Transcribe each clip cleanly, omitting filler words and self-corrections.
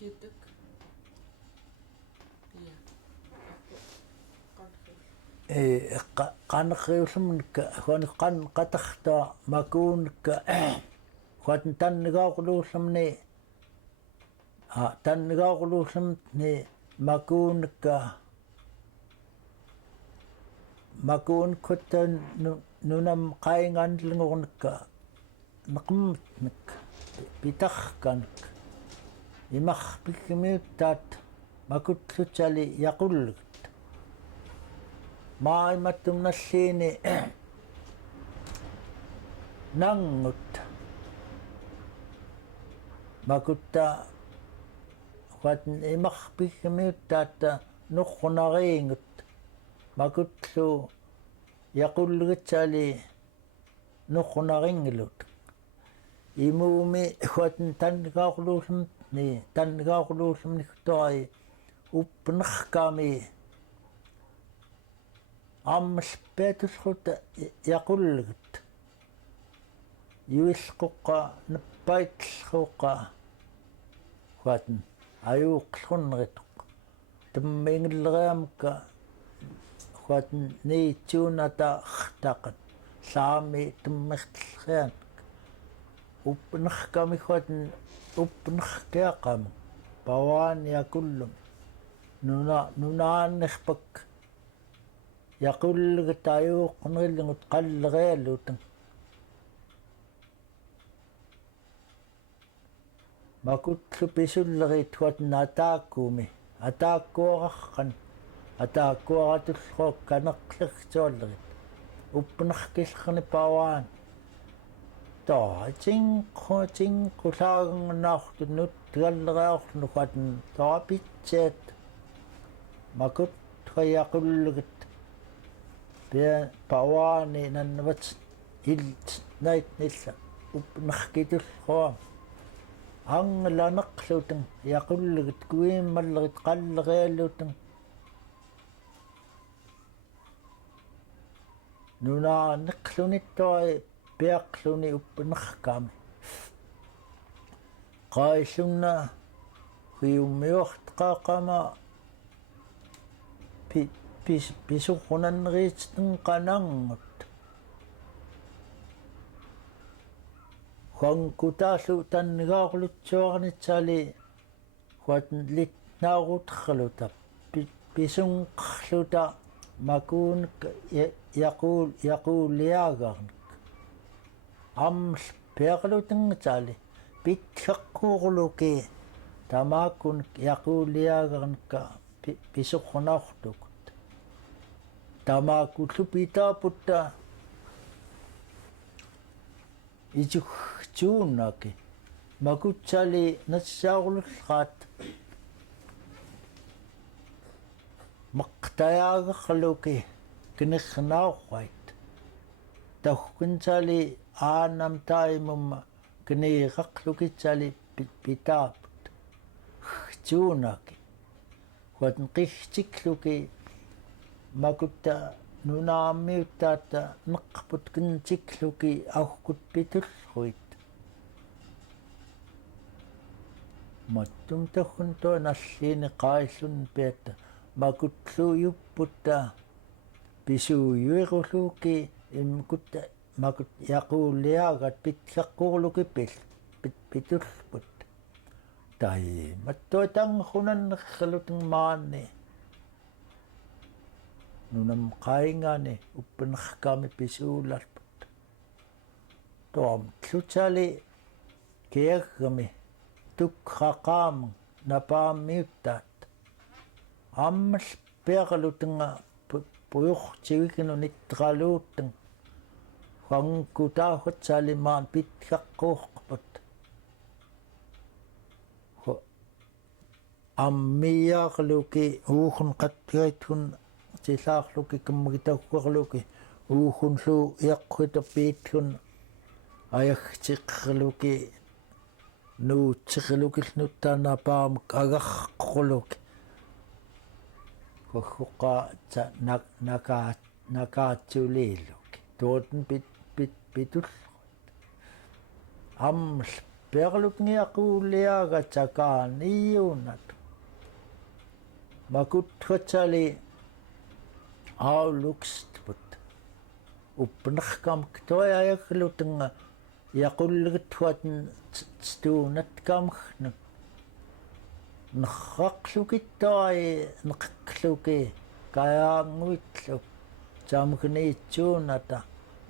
kiituk. Qanemciuq huan qatarta makuunikka huan tanngaqluullamni tanngaqluullamni makuunikka makuunikutta nunam qaingani neqmutnek pitarkanek imarpigmi-llu makutlutali yaqullut maailmattum nalliini nangut makutta huat imarpigmi-llu nurnariingut makutlu yaqullutsali nurnarinnlut imuumi huat tanngaqluullamni toi upnerkami ammalpetusrut yaqullut yuilquqa nepaitetullranek huat ayuqlrunrituq tammiingelleriamka huat niitsuunata taqat saami tammertellrianek upnerkami huat upnerkiaqam pawaan yaqullum nunaannerpak yaqullugut ayuuqnerillungut qallerialluteng makutlu pissullrit huat Akkulmi ataakkuaraqqan ataakkuaratullruaq kanaqlagculrit upnerkillerni pawaan tinqulaagannaaxtu nuttigalleriaorlu huat toapitseet makut yaqullugut pia pawaani nannavat naitnilla upnerkitullruam anglaneqluteng yaqullugut kuigmun-llut qallerialluteng nunaaneqlunittori piaqluni upnerkami qaillunna huiummiuartaqaaqama pissutullrit-llu qanangut huangkutaallu tanngaqlutsuarnitsali huat elitnautullratnek pissunqerluta makuunik yaquleyagarcurluteng ammal piaqlutengitali pitegluki tamaakunik yaquleyagarcurluteng pissuqnaortukut tamaakullu pitaaputta itsugtsuunaki makutsali nasaurluut-llu meqtayagarcurluki keniraqluki tauhkunsali aanam taimumma keniraqlukitsali pitaaput tsuunaki huat qigcikluki makutta nunaammiuttaata neqput kenciktluki auhkut pitullruit mattum tahun to nalliini qaillun piatta makutluyupputta pissuuiruiruiluki imkutta makut yaquleyagat pitegluki pitullput tai mattoi tangrrunanrirniluki maanni nunam qaingani upnerkami pissuullarput toam tlutali kiaggami tukraqaam napaammiuttaat ammal piaqalutenga puyurtigikinu nitteqaluutteng huangkutaahutsalimaan pitgaqquuqqput ammiyaarluki uuhun qattigaithun sillaarluki kammagitaukkuarluki uuhunlu iaqquita piithun ayagtiqerluki nuutseqlukilnuttaanapaamak agarqurluki huqa nakaatsuliilluki tuuten pitullrut ammal pitegluki yaquleyagarcurluteng makuthutsali aulukstput uppnerkamk toyayagluteng yaquliltuatn stuunatkamgnak neqkaklukittai neqkluki kayangut-llu tamgniitsuunata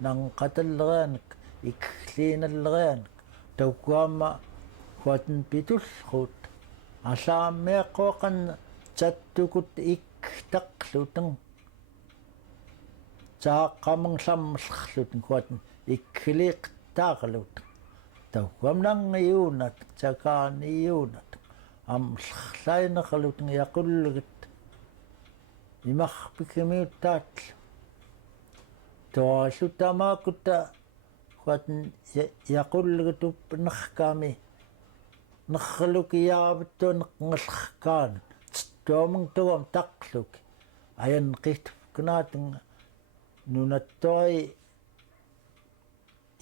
nanguciatnek iklinalerianek taukuama huatn pitullrut allaammiaqquaqan tattukut iktaqluteng taaqamnglammerluteng huatn ikkiliiqtaarluteng taukuam nangiuunat takaaniuunat amllerlainerluteng yaqullegit imarpigmi-llu toallutamaakutta huatn yaqullegit uppnerkami nerlukiyaavittu neq'ngellerkaanun tuameng tuam taqluki ayan qihtuknaateng nunattoi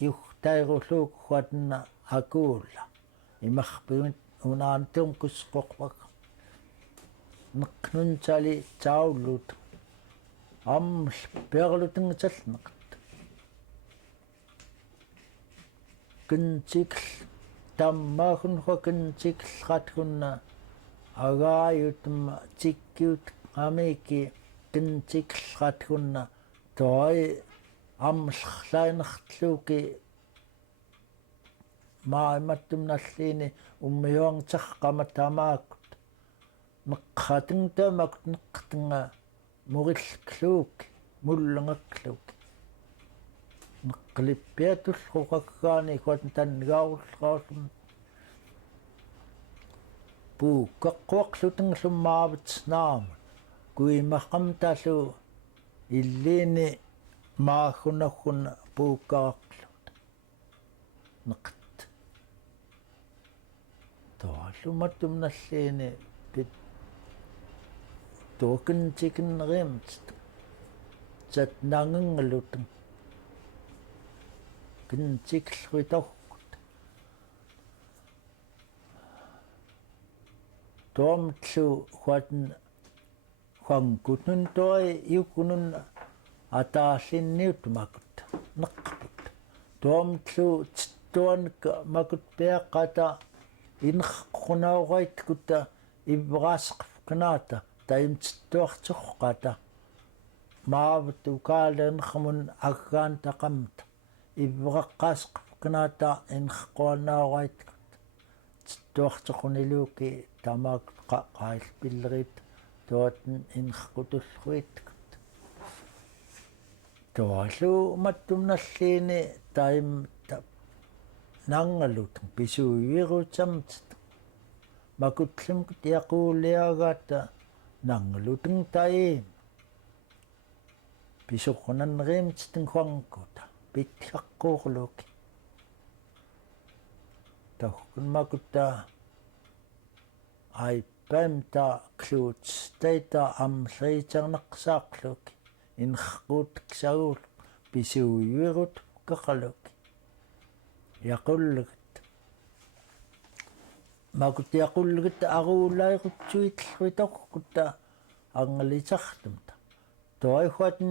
iurtairulluuk huatna akuulla imarpigmit unaantum kusqoqpak neqnuntsali taullut aml piteglutengitalneqt kencikl tammaagun kenciklratgunna agaayutum tikkiut amiki kenciklratgunna toi amllerlainerluki maamattum nalliini ummiuangtarqamatamaakut neqqateng tamakut neqtenga murillkluuki mullangakluuki neqqlippiatullruqakkaani huatn tanngaullraallun puukkaqquaqluteng lummaavat naamun kuimaqamtallu illiini maagunaggun puukkaqaqlut neqt toallumattum nalliini pit tuukensikinneriamtsit sat nanguciatnek kenciklruitorkut tuamtlu huatn huangkutnun toi yukunun ataallinniut makut neqqput tuamtlu tittuanek makut piaqqata inerqqunauraitkutta ivraasqfknaata taimtittuartorqata maavat ukaaleenermun aggaan taqamta ivraqqaasqfknaata inerqquanauraitkut tittuartoquniluki tamaakut qailpillerit tuatn inerqutullruitkut tuallu mattum nalliini taim nangaluteng pissutullrit-llu makutlimkut yaquleyagaata nangaluteng taim pissuqnanriimtiteng huangkuta pitgaqquurluki taukkun makutta aippaimta kluutstaita amleriitarneqsaaqluki inerquuteksaguul pissutullrit kaqaluki yaqullegit makut yaqullegit aruulairutsuitlluitorkutta angalitartumta toi huatn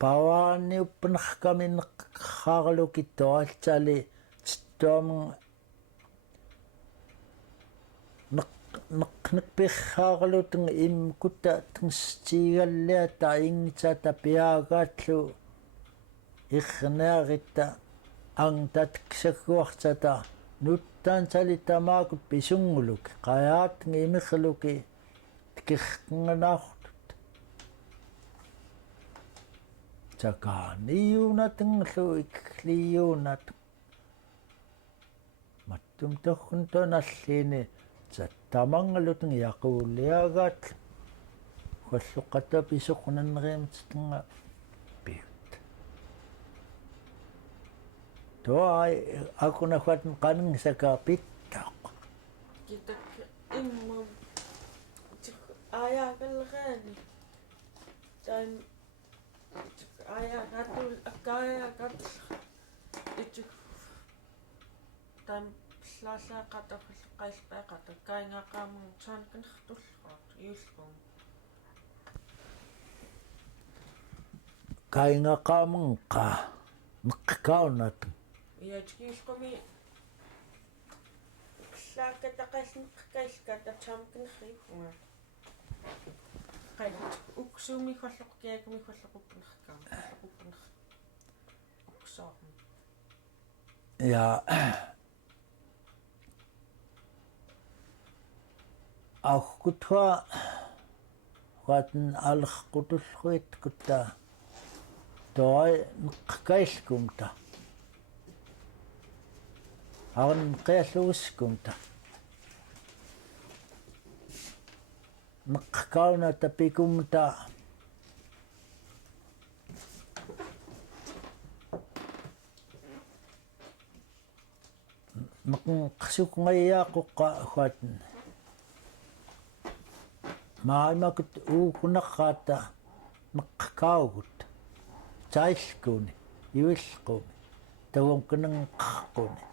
pawaani uppnerkami neqqaarluki toaltsali tittuameng neqnekpirraarluteng imkutta tengstiigalliata ingitsata piagaatlu irnearitta angtatksaguartata nuttaansali tamaakut pisunguluki qayaateng imirluki tikirqnganaartut takaaniuunateng-llu ikliuunat mattum torrun tonalliini tamangaluteng yaquleyagaat hualluqata pissuqnaneriamtitenga piut tuai akuna huatn qanengsaka pittaq kitak immam ayaaqalleraanik taim ayaaqatul akkayaaqatul ituk taim пиллаалаақата қаилпаақата каингақаамун саанканертуллраат юилquum qaingaqaamunqa neqqkaunat яатгиилқуми пиллаакката қаалнеққаилката таамканерриуга қайт уксууми холлоқ киакуми холлоқуппунеркаа холлоқуппунер уксаарми ja aukkutwa waten allerqutullruit kutta toi neqqkailkumta arn qialluuskumta neqqkauna tapikumta neqsukungayaaqoqqa huaten maamakut uukunaqaata neqqkaugut taillkuni yuilquum tagumkananqarquni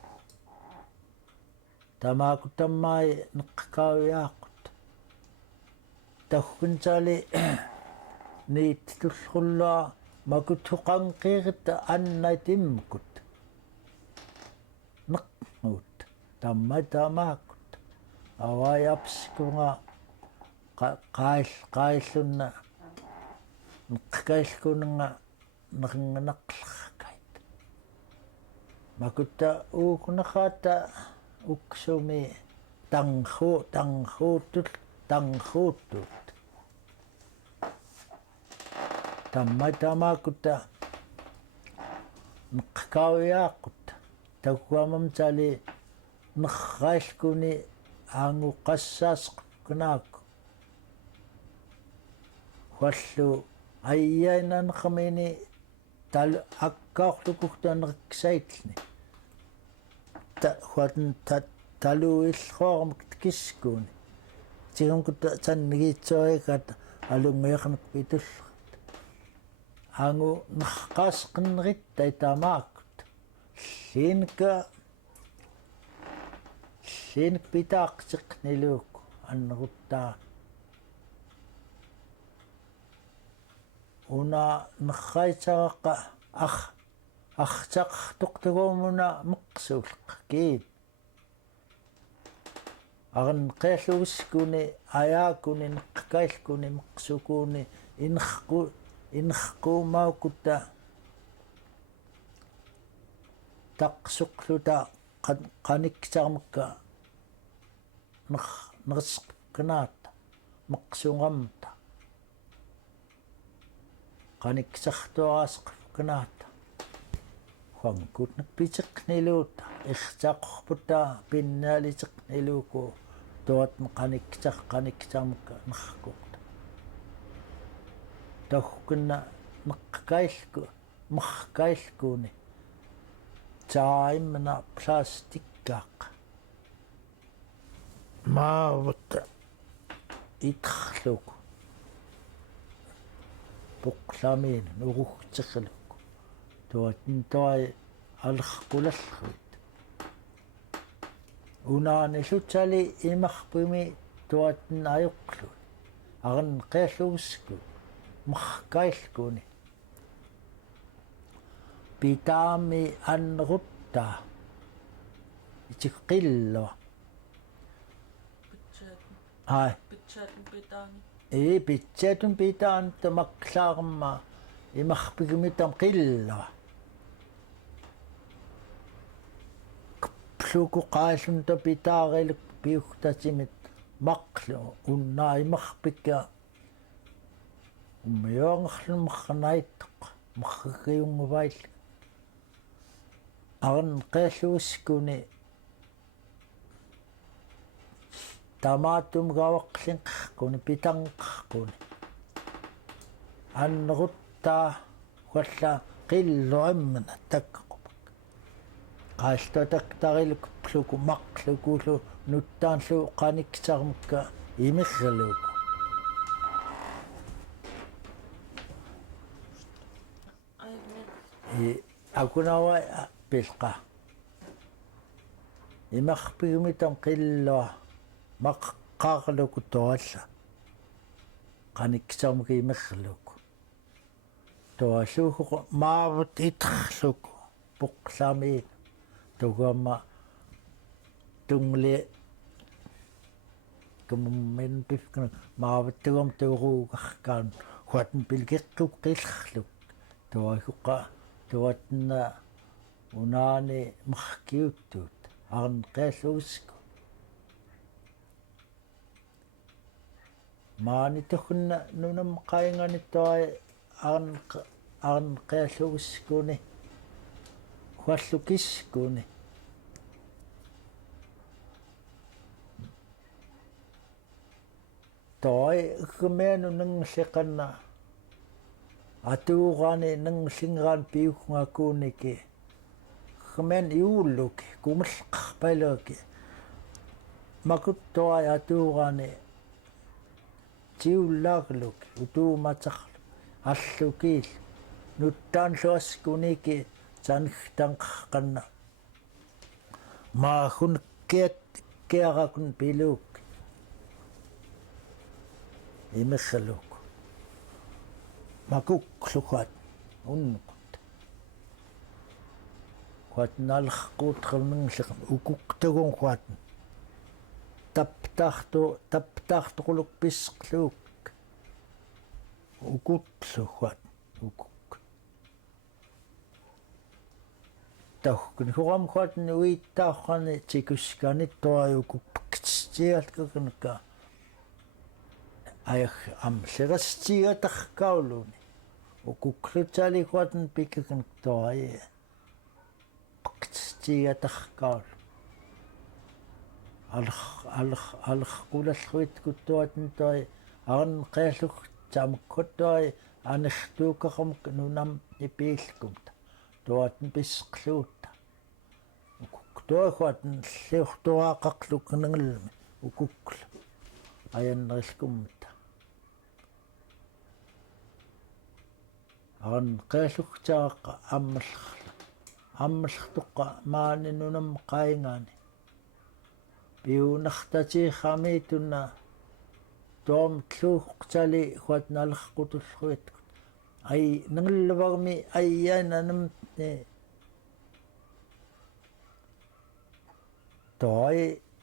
tamaakutammai neqqkauyaaqut tagguntaali niitellerminek makuthuqanqiirit annatimmukut neqngut tammaamaakut avayapskunga qaillunna neqqkailkununga neqngellerkaanun-llu makutta uukunaqaata uksumi tangrrunanrirniluki tammaamaakutta neqqkauyaaqut takuamamtaali nerrailkuni aanguqassaasquknaakku huallu ayyainanermini tal akkaorlukuktaneriksaitni ta huaten taluillruarmik tikiskuuni tigumkutta tannigiitsuarikat alungiarnek pitullrat aangu nerqaasqinnerittai taamaakut liinik pitaaqtiqniluuk anneruttaa una nerraitaraqa artaqartuqtaguumuna meqsuulleqqkiit arn qialluuskuni ayaakuni neqqkailkuni meqsukuuni inerquumaukutta taqsuqluta qaniktarmekka nerisqknaata meqsungamta qaniktartuaraasqknaata huamkutnek pitegluki irtaqorputa pinnaalitekniluku tuatne qaniktarmekka nerquqta taggunna merkailkuni taaimna plastikkaaq maavutta iterluku puqlamiin urugterluk tuatin toi allerqulalluit unaanillutali imarpigmi tuatin ajuqlu arn qialluusku merkailkuni pitaami anneruttaa itiqqillua ai pitsaatun pitaani pitsatun pitaan tamaklaarma imarpigmitam qillua pluku qaallunta pitaariluk piugtatimit maqlu unnaa imarpikka ummiuangerlumernaittoq merrigiunguvail arn qialluuskuni tamaatum gawaqlinqarquni pitanqarquni anneruttaa hualla qilluammana takkaqupaq qaallutataktariluk pluku maqlukullu nuttaanlu qaniktarmekka imirluku akunawa pilqa imarpigmi-llu qillua meqtarluki toalla qanemciuq imerluku toalluuq maavut iterluku puqlamiin tugamma tungli kummin pifkna maavattugam tuuruugarkaan huatn pilgiqquk qillerluk tuahuqa tuatna unaani markiuttuut arneqalluusku maani tuhunna nunam qaingani toai arneqalluuskuni huallukiskuni toai ukmeenu nangsiqanna atuurani nangsingraan piugngakuuniki men yuilluki kumelqarpaluki makut toai atuurani tiullaagluki utuumataqlu allukiil nuttaanluaskuniki tanqtanqanna maahun kearakun piluk imerluk makukluqat unnqut quatnallerquutrnernerleq ukuqtugun quat taptartuquluk pisqluuk ukutlu quat ukuk tahkun huram quat yuittaarrani tikuskani toayukupktsialkaknaka ayah amserastigatarkauluni ukuklutali quatn pikakn toai paqtsigatarkaul алерқулаллуит куттуатн той арнеқаллуг таамаккуттуай анерлуукақармак нунам ипииллкумта туатн писқлуутта укуктуахуатн ллиортуаақарлукнангерлми укуккла аяннерилкумта арнеқаллугтаақа аммаллертуққа маани нунам qaingani piunartatiirramiitunna toomtluuqtali huatnalerqutullruitkut ai nangelluvarmi ayyaananam toi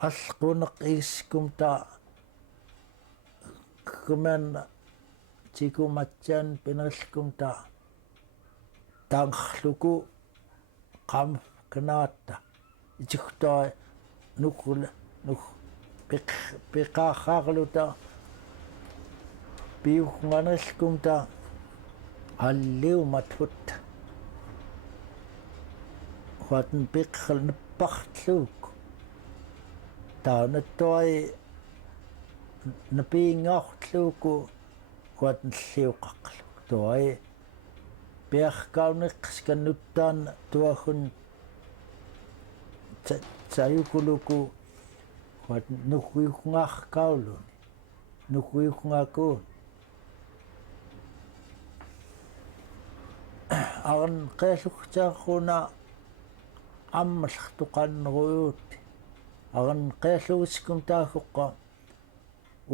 allquneq igiskumta kumanna tikumatsan pinerillkumta tangrrluku qam knaatta itigtoi nukula piqaarraaruta piugnganellkumta alliumatfut huatn piqqal neppartluuk taanattuai napiingaartluuku huatn lliuqaqlu tuai piarkauniqqskanuttaan tuahun sayukuluku huat nuhuiungaarkauluni nuhuiungakuun arneqalugtaarruna аммаллартуқаннеруйуут арнеқаллугискум таагоққа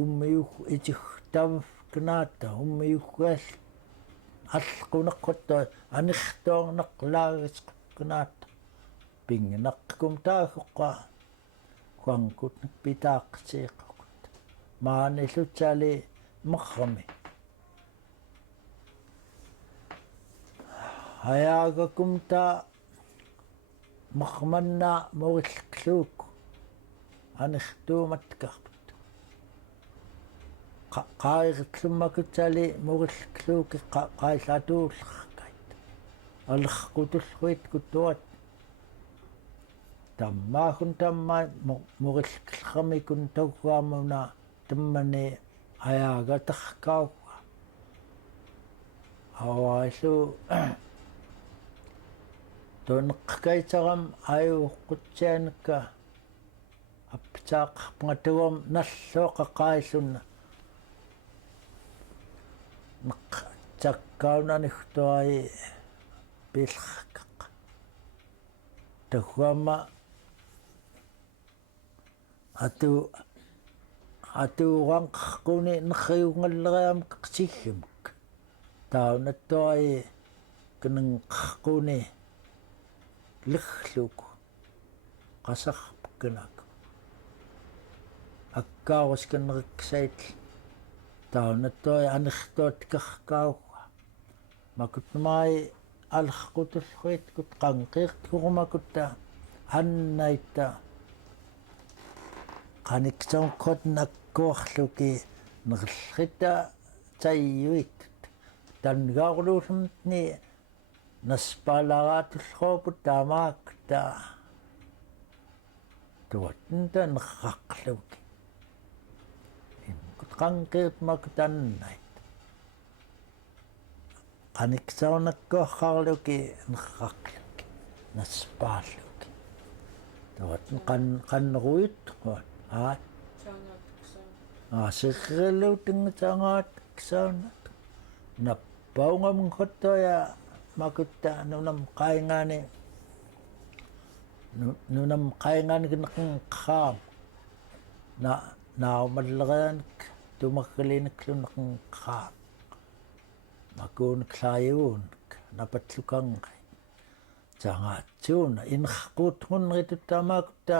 уммиуг итигтав кнаата уммиуггаал аллқунеққутта анертуорнеқлаагисеқ кнаата пингинаққум таагоққа куангут питааққсииққут мааниллутсали меррами хаяагакум та махманна мориллклук анертууматкарпут qaaiqtlummakutali murillkluuki qaillatuullerkait алерқутуллруит таммаахун таммаа муриллермикун таггаамуна таммани аяагатеркауга аваалу тонеққайтарам аюуққутсианакка аппитааққарпангатугум наллуоқаққаиллунна неқтаккаунанихтуаи пиллеркақ таггаама atuuranqarquni nerriungalleram qigcikluki taunattuai kinenqarquni luggluk qasarpkinak Ackiarus keneriksait taunattuai anertuat karkaugga makutmai аллақутуллруиткут қангииртгурумакутта аннайта qaniksaunqut nakkuarluki nerillrita taiyuit tangaarluullerni naspaalaraatullruuput taamaakta tuatnta nerraqluki immut qanqiirtmakutannait qaniksaunakkuarrarluki nerraqluki naspaalluki tuatn qanneruittuat serreluutinngutaangaat kisaunat nappaungamnguttoya makutta nunam qaingani neqkaam naumallerianek tumargaliniklu neqkaam makuuniklaayuunek napatlukangai taangaatsuuna inerquutngunritutaamaakutta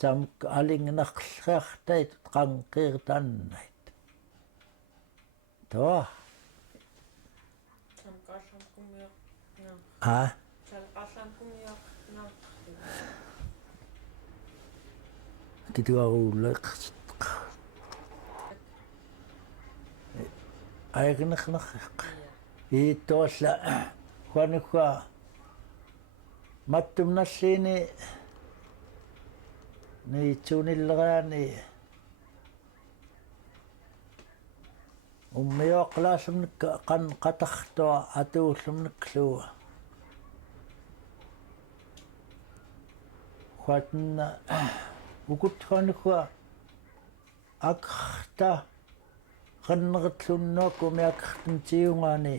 tamk alingnaqlriartait qanqiirtannait toa kituaruulleqsit aignaqnaqq iittualla huanukka mattumnalliini niitsuunilleriani ummiooqlaasumnik qatartua atuullumniklu huatna ukuthuanukka akta qanneritluunnuakku miakkertintiungaani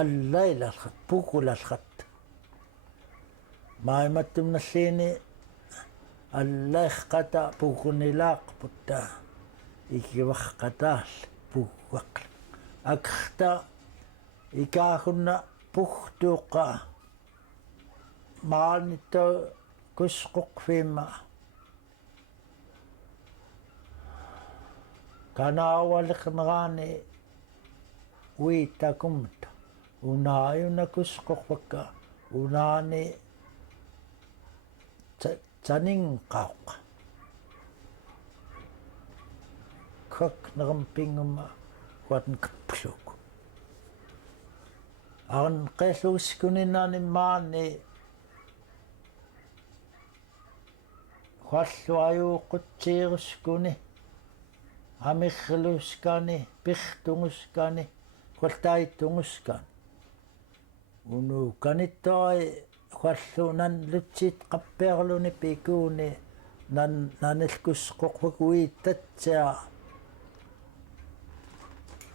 allailalrat pukulalrat maimattumnalliini allaiqqata pukunilaaqputta ikivarqataall puggaq akta ikaahunna puhtuuqqa maanittu kusquqfiimma kanaawaliqneraani uittakumta unaayuna kusquqvakka unaani taninqauq kok nermpinguma huatn kappluk arn qelluuskuninaani maani hualluajuuquttiiruskuni amirluuskani pirtunguskani qualtaittunguskani unu kanittai huallunan lutsit qappiarluni pikuuni nanilkusqoqvakuiittatsia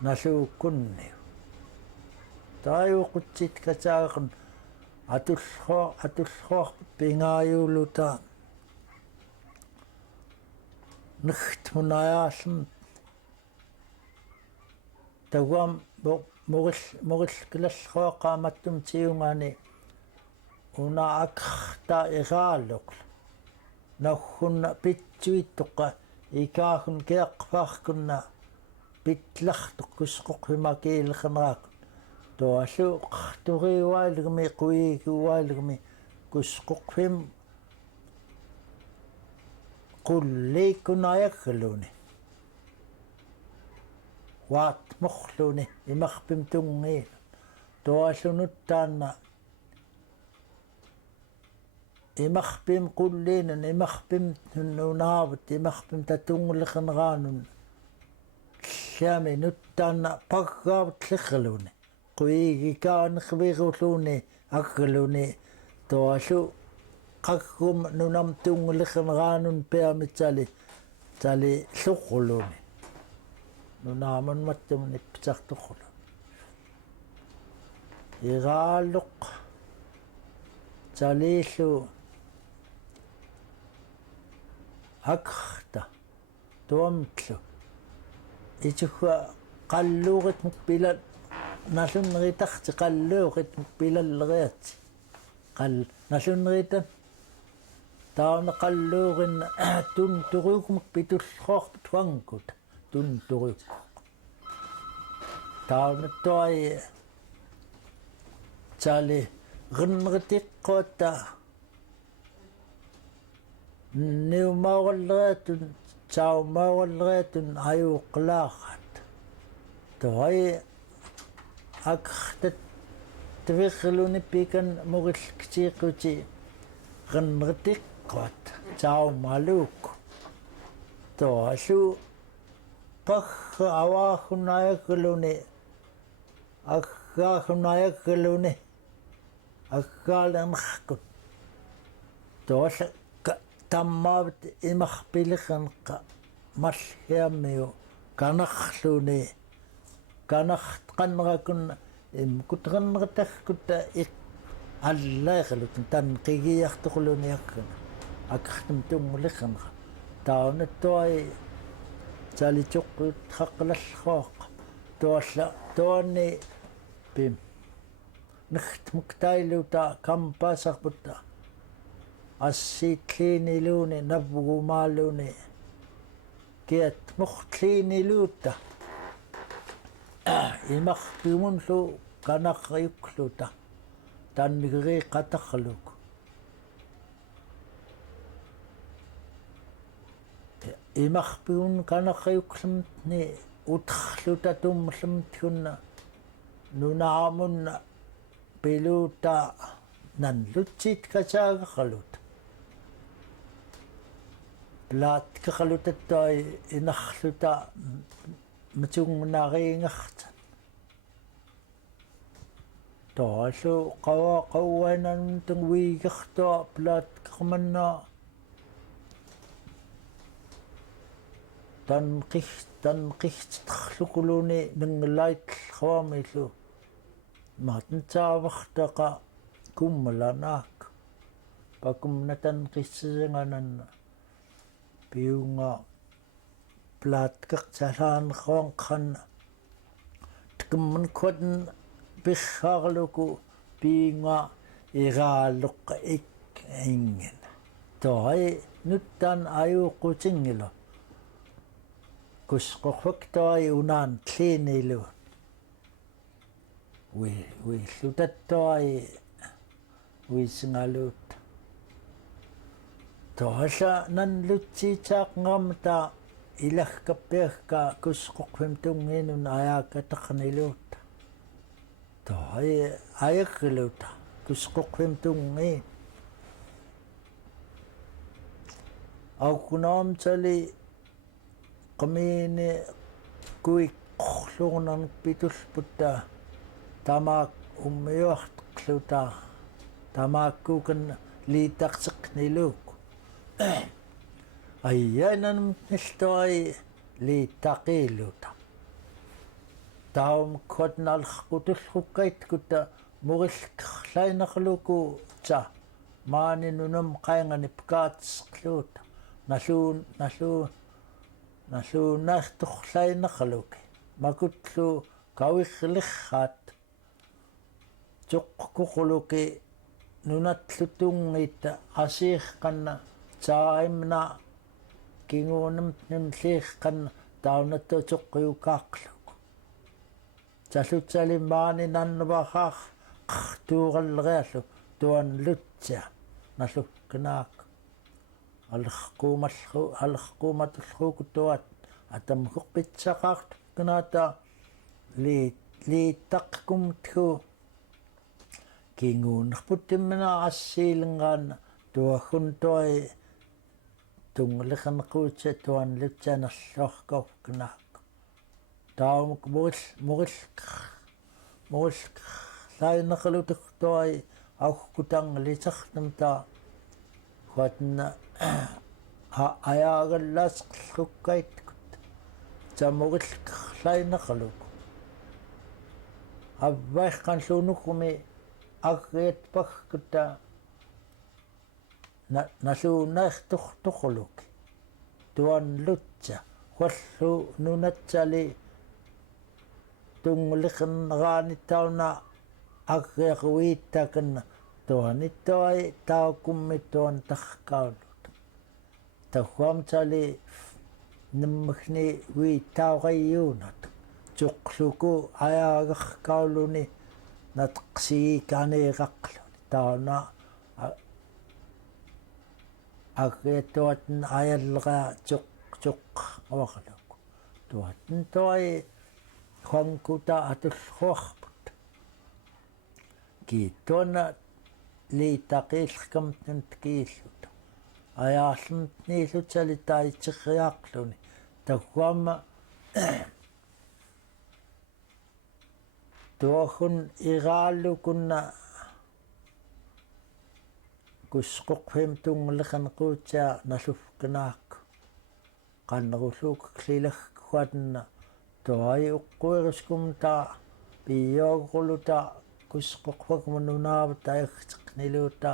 naluukunni taayuuqutsit kataaqan atullruar pingaajuluta nigtmunajaallen taguam morillkilalluaqaamattum tiungaani una akta iraalluq nahunna pitsuittuqa ikaahun keaqfaarkunna pitlartuqqusqoqhimakiilernaaq toallu qarturiuaalgmi quiguaalgmi kusqoqfim qulliikkunajaggluni waatmorluni imarpim tungiin toallunut taanna imarpim qulliinun imarpim nunaavut imarpim tatungulleqneraanun llami nuttaanna paggaavut llerluni quigikaanervirulluuni aggluni toallu qaggum nunam tungulleqneraanun peamitali tali llurluni nunaamun mattumni pisartorlu iraalluq talillu akta tuamtlu itugga qalluurit mukpila nallunneritaqti qalluurit mukpilalleriat nallunnerita taana qalluurin tunturuukmuk pitullroorput wangut tunturuuk taana toi tali rinneritiqqoota niumauralleriatun taumauralleriatun ajuuqlaaqat toi aktat tvirluni pikan murillktiiquti rinneritiqqoot taumaluuk toallu pagga avaahunayakuluni aggahunayakuluni aggaalernerkut toalla tammaavit imarpiliqerneqqa malhiammiu kanaqluni kanartqannerakun imkutqanneratagkutta аллаерlut tan qigiartorluni akkana akkartum tungulliqerneqa taunattuai talitsuqqut qaqqlallruaq tualla tuanni pim nextmuktailuta kampaasarputta assiitliiniluni navgumaaluni kiat mortliiniluutta imarpigmi-llu kanaqyuqluta tanngeriqatarluk imarpigmi kanaqyuqlumni uterluta tummerlumtgunna nunaamunna piluta nanlutsiit kasaagaqarlut plaatkeqalutattai inarluta matungnaariingertan toallu qawaanan viigertua plaatkermanna tanqigciklukuluni nanguciatnek-llu maatantaavartaqa kummalaanaak pakumna tanqissisangananna piunga plaatkertalaanerruanqanna tkimmankuatn pirraarluku piinga iraalluqqa ingen toi nuttan ajuuqutingilo kusqorfak toi unaan tliinilu viillutattuai viisingaluut toalla nanlutsiitaaqngaramta ilagkappiagka kusqorfim tungiinun ajaakataqniluut toi ajakluuta kusqorfim tungiin aukunaamtali qamiini kuigqorlurnernek pitullputta tamaak ummiuarteqluta tamaakkuukan liitaqseqniluuk ayyananum niltuai liittaqiiluta taumkotnallerqutullrukkaitkutta murilkerlainerluku ta maani nunam qaingani pkaatseqluuta nalluunnaartorlainerluki makutlu kawirlirraat tuqqququluki nunatlutungiitta asiiqqanna taaimna kinguunamnimliiqqanna taunattu tuqqiyukaaqluk tallutsali maani nannavaraaq qartuuralleriallu tuanlutsia nalluknaaq алерқуматуллруукуттуат атаммукпитсақарт кнаата лииттаққумтгу кингуунерпуттиммана ассииленгаана туаггун туи тунгулеқарнеқуутса туанлутсанерлуарков кнаак таамук мурил лайнеқалутук туи аугкутангилисарнамта хуатна аяагаллаасеқлуккайткут тамуриллерлайнеқалук авваиққанлуунуккуми аггиатпагкута naluunaertortorluki tuanlutsa wallu nunatsali tungulliqerneranittauna aggiaruiittakanna tuanittuai taukummi tuan tarkaulut tahuamtali nimmagni viittaurayuunat tuqluku ajaagerkauluni natqsigikaniraqluni tauna aggiattuatna ajallera tuqqorluku tuatn tuai huankuta atullruarput kiittuana liitaqillerkamtnut kiilluta ajaarlernitniillutali taitserriaqluni tahuama tuahun iraallukunna kusqoqfim tungulleqanequutsia nallufkanaakku qannerulluukaklilagguatna tuai uqquiruskumta piyoogurluta kusqoqfagmanunaavata ajagtiqniluuta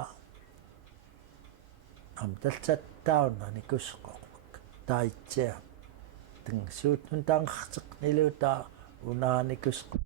amtalsattaunani kusqoqfak taitsia tangsuutmun tangartiqniluuta unaani kusqoq